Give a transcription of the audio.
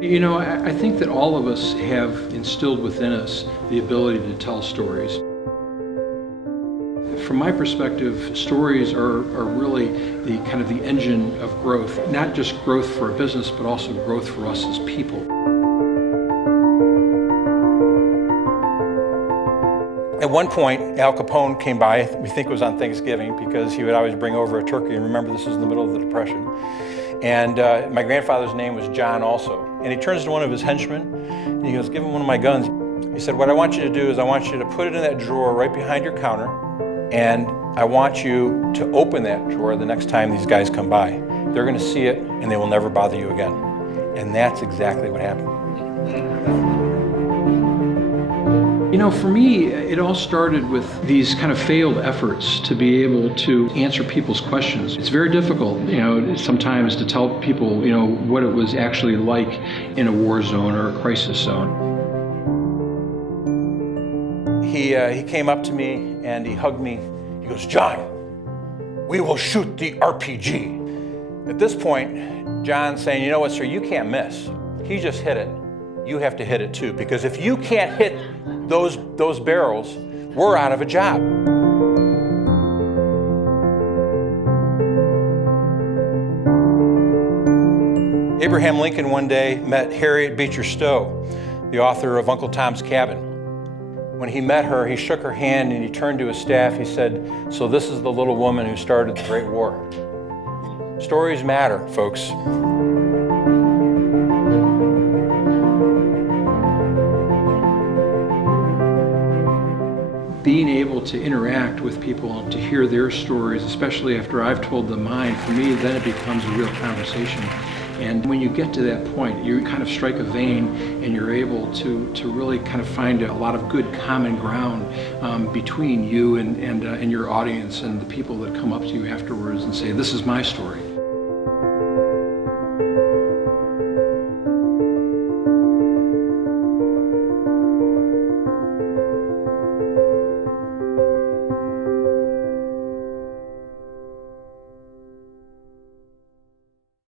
You know, I think that all of us have instilled within us the ability to tell stories. From my perspective, stories are really the kind of the engine of growth, not just growth for a business, but also growth for us as people. At one point, Al Capone came by, we think it was on Thanksgiving, because he would always bring over a turkey, and remember this was in the middle of the Depression. And my grandfather's name was John also. And he turns to one of his henchmen, and he goes, "Give him one of my guns." He said, "What I want you to do is I want you to put it in that drawer right behind your counter, and I want you to open that drawer the next time these guys come by. They're gonna see it, and they will never bother you again." And that's exactly what happened. You know, for me, it all started with these kind of failed efforts to be able to answer people's questions. It's very difficult, you know, sometimes to tell people, you know, what it was actually like in a war zone or a crisis zone. He came up to me and he hugged me. He goes, "John, we will shoot the RPG." At this point, John's saying, "You know what, sir, you can't miss. He just hit it. You have to hit it too, because if you can't hit those barrels, we're out of a job." Abraham Lincoln one day met Harriet Beecher Stowe, the author of Uncle Tom's Cabin. When he met her, he shook her hand and he turned to his staff. He said, "So this is the little woman who started the Great War." Stories matter, folks. Being able to interact with people and to hear their stories, especially after I've told them mine, for me, then it becomes a real conversation. And when you get to that point, you kind of strike a vein and you're able to really kind of find a lot of good common ground between you and your audience and the people that come up to you afterwards and say, "This is my story."